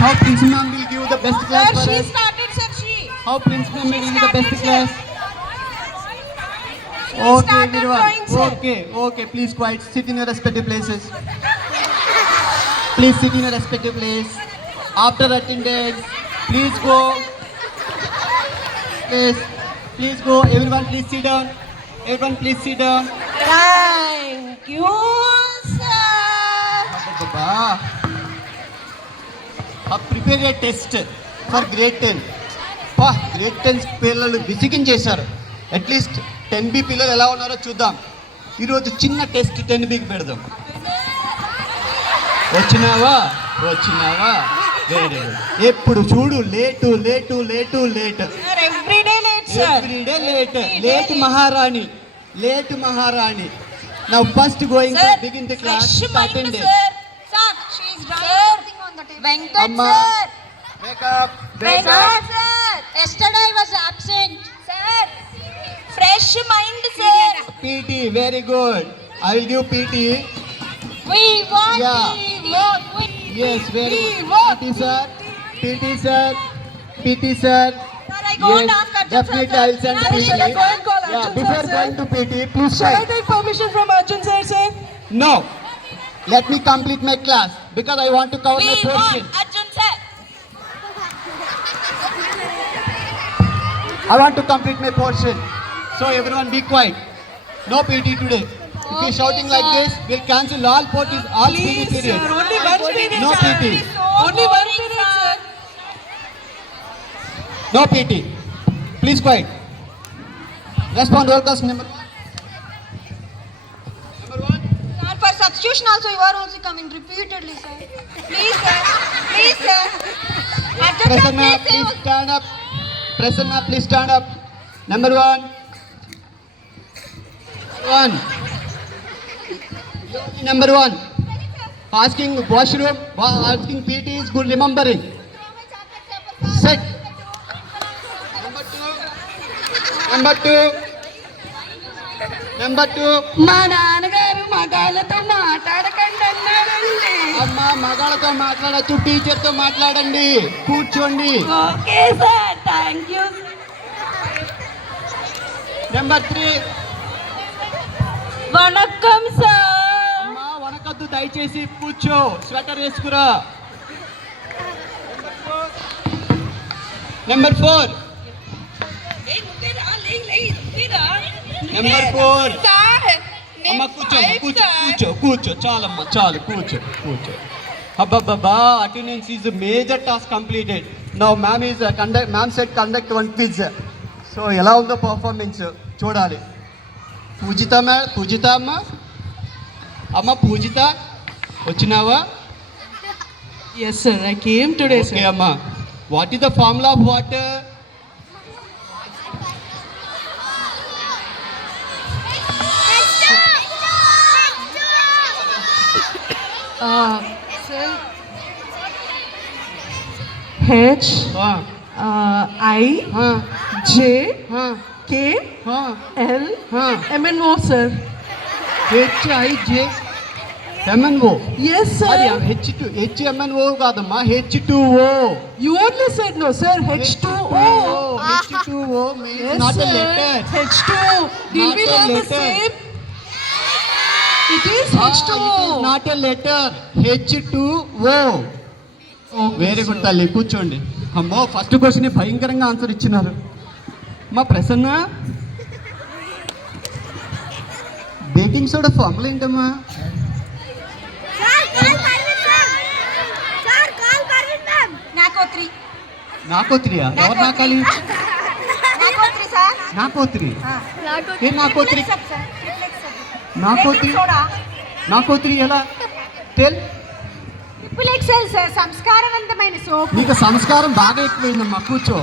how Principal Ma'am will give the best class for Sir, she us? started, sir, she. How Principal Ma'am will give the best started, class? She Okay, started everyone. drawing, sir. Okay, please quiet. Sit in your respective places. Please sit in your respective place. After attendance, please go. Please go. Everyone, please sit down. Everyone, please sit down. Thank you, sir. Baba. Prepare a test for grade 10. Grade 10 పిల్లలు విసిగించేశారు. At least 10B పిల్లలు ఎలా ఉన్నారో చూద్దాం. ఈరోజు చిన్న test 10Bకి పెడదాం. వచ్చినావా very good. ఎప్పుడు చూడు late Every day late, sir. Everyday late మహారాణి. Now first going to begin the class. Fresh mind, attend. sir. Sir, she is drawing something on the table. Venkat, Amma. sir. Makeup. Venkat, sir. Yesterday I was absent. Sir. Fresh mind, sir. PT, very good. I will give PT. We want. Yeah. We want. Yes, very We good. want. PT sir. Sir, I go and ask Arjun, sir. Definitely I will send Sir, PT. shall I go and call Yeah, Arjun, before sir? going to PT, please Shall I wait. take permission from Arjun, sir? No. Let me complete my class because I want to cover my portion. Arjun, sir. I want to complete my portion. So everyone be quiet. No PT today. If you're shouting like this, we'll cancel all PT periods. Only one period, No sir. PT. Only one period, sir. No PT. Please quiet. Respond roll call number 1. Sir, for substitution also you are also coming repeatedly, sir. Please, sir. Please, sir. Arjun, sir, Prasanna, please please say. stand up. Prasanna, please stand up. Number 1. Number 1. Asking washroom, asking PT is good remembering. Sit. Number 2. మా నాన్నగారు మగాళ్ళతో మాట్లాడకండి అన్నారండి. అమ్మ మగాళ్ళతో మాట్లాడచ్చు, టీచర్తో మాట్లాడండి. కూర్చోండి. Okay sir, thank you. Number 3. Vanakkam sir. అమ్మా వనకద్దు, దయచేసి కూర్చో. స్వెటర్ వేసుకురా. నెంబర్ 4. నెంబర్ 4. అమ్మ కూర్చో. చాలమ్మా చాలు, కూర్చో. అబ్బబ్బా, attendance is major task completed. Now ma'am set conduct one quiz. So ఎలా ఉందో పర్ఫార్మెన్స్ చూడాలి. పూజిత అమ్మ పూజిత వచ్చినావా? Yes, sir. I came today, okay sir. అమ్మా. What is the formula of water? Sir. H I J K L M N O, sir. HIJMNO. Yes, అది sir. HMNO కాదమ్మా, H2O. You only said no, sir. H2O. H2O means Yes, not a sir. letter. H2O. Did Not we a learn the letter. same? It is It is H2O. not a letter. H2O. Very good తల్లి, కూర్చోండి. అమ్మో, first question భయంకరంగా answer ఇచ్చినారు. మా Prasanna, baking soda formula ఏంటమ్మా? నాకో 3. ఎవరు నాకాలి? నాకో 3. ఏ నాకో 3? నాకో 3 ఎలా? టెల్. సంస్కారవంతమైన సోప్. నీకు సంస్కారం బాగా ఎక్కువైందమ్మా. కూర్చో.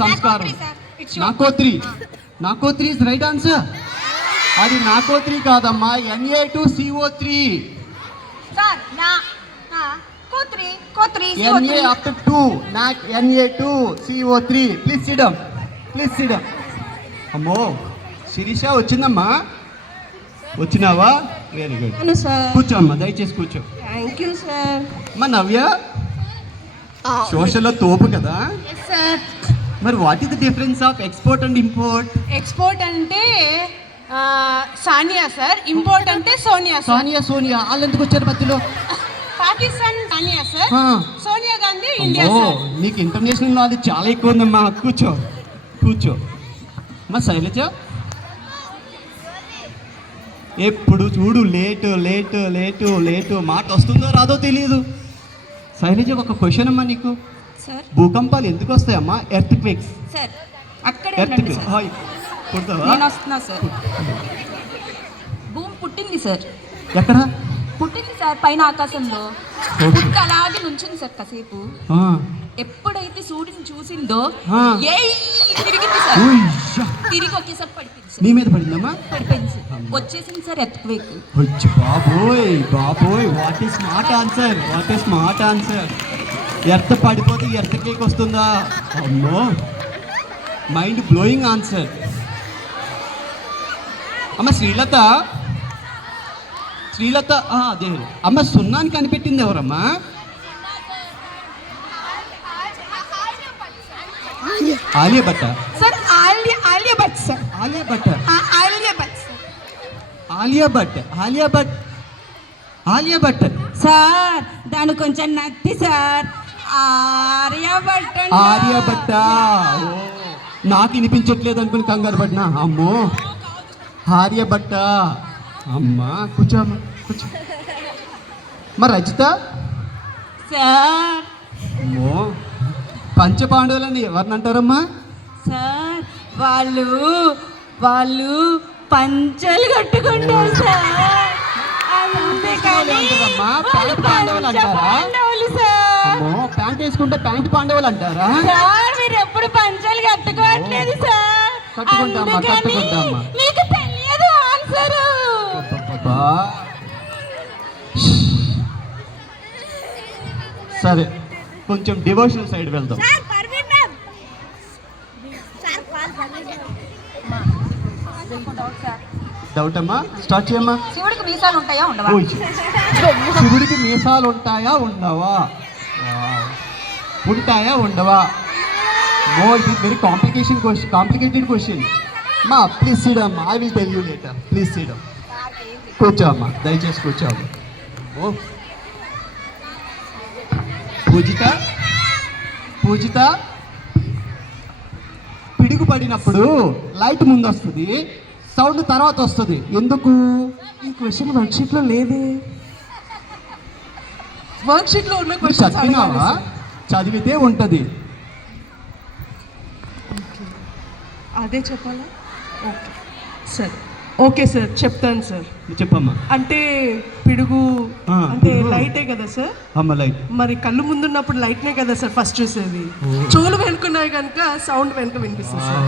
సంస్కారం. నాకో 3 ఇస్ రైట్ ఆన్సర్. అది నాకో 3 కాదమ్మా, Na2CO3. Na after 2, Na2CO3. Please SIT down. అమ్మో, శిరీష వచ్చిందమ్మా. వచ్చినావా? Very good. Hello, sir. కూర్చోమ్మా, దయచేసి కూర్చో. Thank you, sir. అమ్మా నవ్య, సోషల్లో తోపు కదా. సార్ మరి what is the difference of export and import? Export అంటే సానియా సార్, ఇంపోర్ట్ అంటే సోనియా సార్. సోనియా వాళ్ళు ఎందుకు వచ్చారు మధ్యలో? పాకిస్తాన్ సానియా సార్, ఆ. సోనియా గాంధీ ఇండియా అమ్మో, సార్. నీకు ఇంటర్నేషనల్ నాలెడ్జ్ చాలా ఎక్కువ ఉందమ్మా. కూర్చో మా శైలజ, ఎప్పుడు చూడు లేటు మాట వస్తుందో రాదో తెలియదు. శైలజ, ఒక క్వశ్చన్ అమ్మా నీకు. సార్ భూకంపాలు ఎందుకు వస్తాయమ్మా? Earth quakes. సార్ అక్కడే ఉండండి సార్. నేను వస్తున్నా సార్. భూమి పుట్టింది సార్. ఎక్కడ? పుట్టింది సార్ పైన ఆకాశంలో. పుట్ట అలాగే నుంచింది సార్ కాసేపు. ఆ. ఎప్పుడైతే సూర్యుని చూసిందో ఆ. ఏయ్ తిరిగింది సార్. ఉయ్యా. తిరిగి ఒకేసారి పడిపోయింది నీ సార్. మీద పడిందమ్మా? పడిపోయింది సార్. వచ్చేసింది సార్ ఎర్త్క్వేక్. వచ్చి బాబోయ్ what is smart answer. Earth పడిపోతే ఎర్త్ కేక్ వస్తుందా? అమ్మో, మైండ్ బ్లోయింగ్ ఆన్సర్. అమ్మ శ్రీలత అదే అమ్మ, సున్నాన్ని కనిపెట్టింది ఎవరమ్మా? Alia Bhatt sir Alia Bhatt sir. Alia Bhatt sir దాని కొంచెం నత్తి సార్. ఆర్యభట్ట. ఓ, నాకు వినిపించట్లేదు అనుకుని కంగారు పడినా. అమ్మో, ఆర్యభట్ట. అమ్మా కూర్చో. మరి రజిత? సార్ అమ్మో, పంచపాండవులని ఎవరిని అంటారమ్మా? సార్ వాళ్ళు పంచలు కట్టుకుంటారు సార్. అంతేకాని అంటారమ్మా? ప్యాంట్ పాండవులు అంటారా? పాండవులు సార్. అమ్మో, ప్యాంట్ వేసుకుంటే ప్యాంట్ పాండవులు అంటారా? సార్ మీరు ఎప్పుడు పంచలు కట్టుకోవట్లేదు సార్. కట్టుకుంటామా. మీకు తెలియదు ఆన్సర్. అబ్బబ్బబ్బా. సరే, కొంచెం డివోషనల్ సైడ్ వెళ్దాం. డౌట్ అమ్మా, స్టార్ట్ చేయమ్మా. శివుడికి మీసాలు ఉంటాయా ఉండవా? ఓయ్, శివుడికి మీసాలు ఉంటాయా ఉండవా? ఉంటాయా ఉండవా? No, it is very complicated question. మా ప్లీజ్ సీడ్ అమ్మా, I will tell you later. Please sit. కూర్చో అమ్మా, దయచేసి కూర్చో. ఓ పూజిత, పిడుగు పడినప్పుడు లైట్ ముందు వస్తుంది, సౌండ్ తర్వాత వస్తుంది. ఎందుకు? ఈ క్వశ్చన్ వర్క్షీట్లో లేదే. వర్క్షీట్లో ఉన్న నువ్వు క్వశ్చన్ చదివినావా? చదివితే ఉంటుంది. అదే చెప్పాలా? ఓకే సార్ చెప్తాను సార్. చెప్పమ్మా. అంటే పిడుగు ఆ, అంటే పిడుగు. లైటే కదా సార్. అమ్మ లైట్. మరి కళ్ళు ముందున్నప్పుడు లైట్నే కదా సార్ ఫస్ట్ చూసేది. ఓ. చెవులు వెనుకున్నాయి కనుక సౌండ్ వెనుక వినిపిస్తుంది సార్.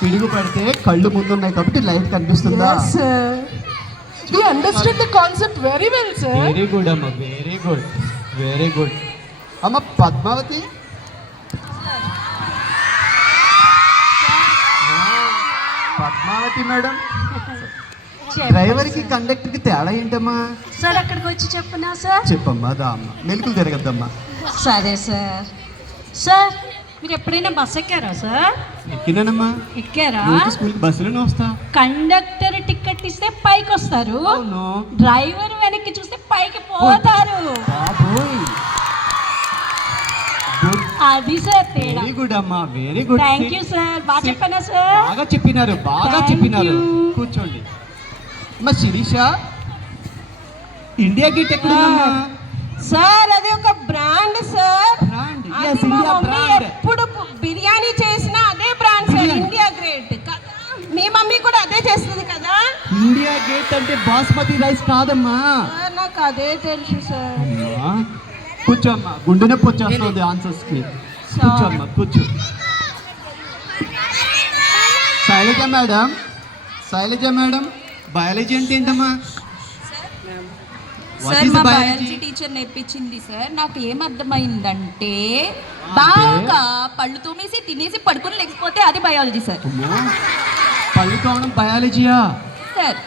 పిడుగు పడితే కళ్ళు ముందున్నాయి కాబట్టి లైట్ కనిపిస్తుందా? Yes, sir. We understood the concept very well, sir. Very good అమ్మ, వెరీ గుడ్. అమ్మ పద్మావతి, పద్మావతి మేడం, డ్రైవర్కి కండక్టర్కి తేడా ఏంటమ్మా? సార్ అక్కడికి వచ్చి చెప్పనా సార్? చెప్పమ్మా, దా అమ్మ, మెలుకులు తిరగద్దమ్మా. సరే సార్. సార్ మీరు ఎప్పుడైనా బస్ ఎక్కారా సార్? ఎక్కినానమ్మా. ఎక్కారా? రోజు స్కూల్కి బస్సులోనే వస్తా. కండక్టర్ టికెట్ ఇస్తే పైకి వస్తారు, అవును. డ్రైవర్ వెనక్కి చూస్తే పైకి పోతారు. బాబోయ్, గుడ్. అది సార్ తేడా. వెరీ గుడ్ అమ్మా, very good. Thank you sir. బాగా చెప్పానా సార్? బాగా చెప్పినారు. Thank you. కూర్చోండి. అమ్మా శిరీష, ఇండియా గేట్ ఎక్కడుందమ్మా? సార్ అది ఒక బ్రాండ్ సార్. బ్రాండ్. అది Yes, మా India మమ్మీ brand. ఎప్పుడు బిర్యానీ చేసినా అదే brand sir. Biryani. India great కదా. మీ మమ్మీ కూడా అదే చేస్తుంది కదా ఇండియా గేట్ అంటే బాస్మతి రైస్ కాదమ్మా. సార్. నాకు అదే తెలుసు సార్. అమ్మా కూర్చోమ్మా, గుండె నొప్పి వచ్చేస్తుంది ఆన్సర్స్ కి. కూర్చోమ్మా, కూర్చో. శైలజ మేడం, బయాలజీ అంటే ఏంటమ్మా? What సార్ is మా biology? బయాలజీ టీచర్ నేర్పించింది సార్. నాకు ఏమర్థమైందంటే బాగా పళ్ళు తోమేసి తినేసి పడుకుని లేకపోతే అది బయాలజీ సార్. అమ్మో, పళ్ళు కావడం బయాలజీయా? సార్